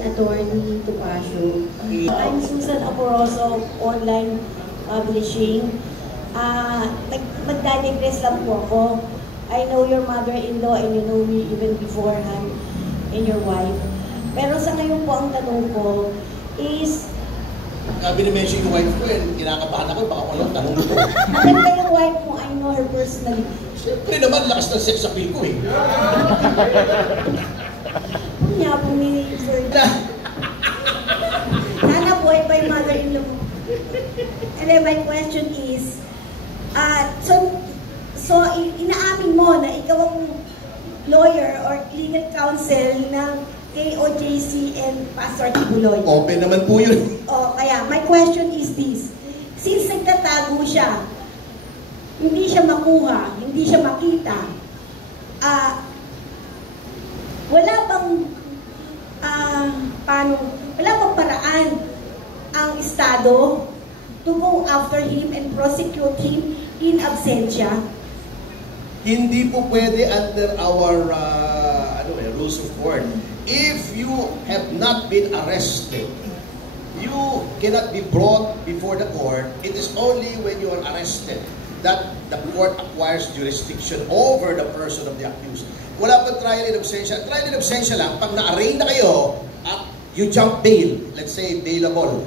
Attorney Topacio. I'm Susan Amoroso, online publishing. Magdadigress lang po ako. I know your mother-in-law and you know me even beforehand and your wife. Pero sa ngayon po ang tanong ko is... Binimension yung wife ko and kinakabahan ako, baka walang tanong ko. Maganda yung wife mo, I know her personally. Siyempre naman, lakas ng sex appeal ko eh. Niya po ni Sir. Sana po ay by mother-in-law. And then my question is, so inaamin mo na ikaw ang lawyer or legal counsel ng KOJC and Pastor Kibuloy. Open naman po yun. Kaya my question is this. Since nagtatago siya, hindi siya makuha, hindi siya makita, wala bang wala bang paraan ang Estado to go after him and prosecute him in absentia? Hindi po pwede under our rules of court. If you have not been arrested, you cannot be brought before the court. It is only when you are arrested that the court acquires jurisdiction over the person of the accused. Wala pang trial in absentia. Trial in absentia lang, pag na-arraign na kayo at you jump bail, let's say bailable,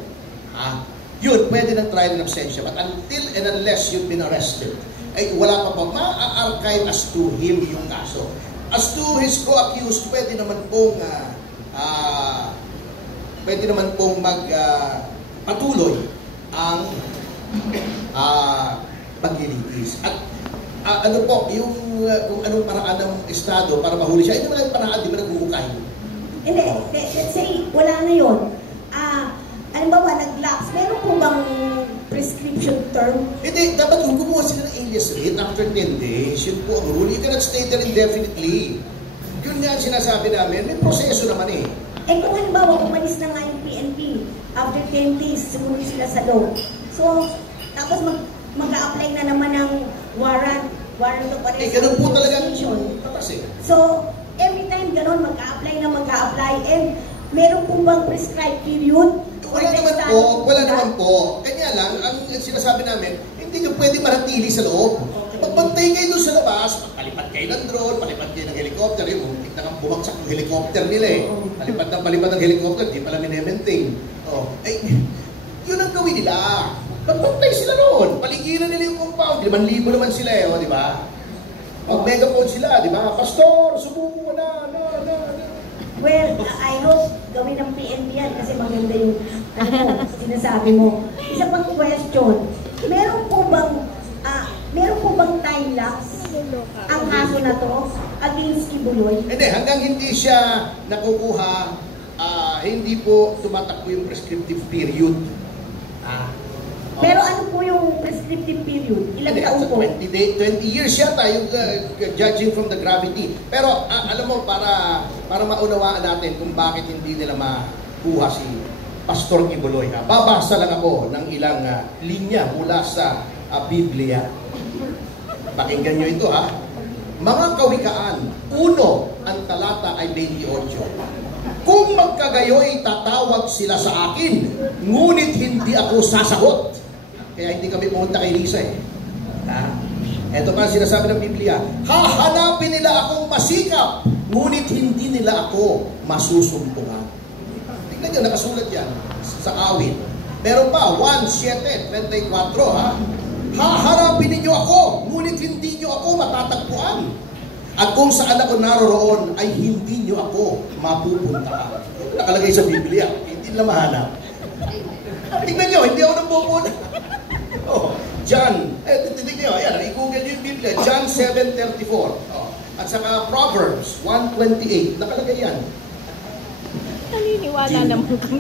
yun, pwede ng trial in absentia. But until and unless you've been arrested, ay wala pa ma-archive as to him yung kaso. As to his co-accused, pwede naman pong patuloy ang paglilitis. At ano po, yung kung anong paraan ng Estado para mahuli siya, hindi naman ang paraan, di ba naghuhukay? Hindi, let's say, wala na yun. Halimbawa, nag-lapse, meron po bang prescription term? Hindi, dapat kung gumawa sila ng alias rate after 10 days, yun po ang rule. You cannot stay there indefinitely. Yun nga ang sinasabi namin, may proseso naman eh. Kung halimbawa, umalis na nga yung PNP, after 10 days, sumunod sila sa law. So, tapos mag-a-apply na naman ng warrant of arrest. Ganun po talaga patas eh. So, every time ganun, mag-a-apply, and meron po bang prescribed period? Wala naman po. Kanya lang, ang sinasabi namin, hindi nyo pwede maratili sa loob. Pagbantay kayo doon sa labas, palipad kayo ng drone, palipad kayo ng helicopter, yung tignan kang bumagsak yung helicopter nila eh. Palipad ng helicopter, di pala minementing. Yun ang gawin nila. Pagbantay sila roon, paligiran nila yung compound, 5,000 naman sila eh, di ba? Mag-megaphone sila, di ba? Pastor, subuko na. Well, I hope gawin ng PNP yan kasi maganda yung sinasabi mo. Isa pang question, meron po bang time lapse ang kaso na to against Kibuloy? Hindi, hanggang hindi siya nakukuha, hindi po tumatakbo yung prescriptive period. Pero ano po yung prescriptive period? Ilang taon po? 20 years yata yung judging from the gravity. Pero alam mo, para maunawaan natin kung bakit hindi nila makuha si Pastor Kibuloy. Babasa lang ako ng ilang linya mula sa Biblia. Pakinggan nyo ito Mga Kawikaan, 1, ang talata ay 28. Kung magkagayoy, tatawag sila sa akin, ngunit hindi ako sasagot. Kaya hindi kami pumunta kay Lisa eh. Ito pa sinasabi ng Biblia, hahanapin nila akong masikap, ngunit hindi nila ako masusumpungan. Tignan nyo, nakasulat yan sa awit. Meron pa, 1:7-34, haharapin ninyo ako, ngunit hindi nyo ako matatagpuan. At kung saan ako naroroon, ay hindi nyo ako mapupunta. Nakalagay sa Biblia, hindi nila mahanap. Tignan nyo, hindi ako nang pupunta. John, tignan nyo, ayan, i-google nyo yung Biblia, John 7:34. At saka Proverbs 1:28, nakalagay yan. Naniniwala naman kami.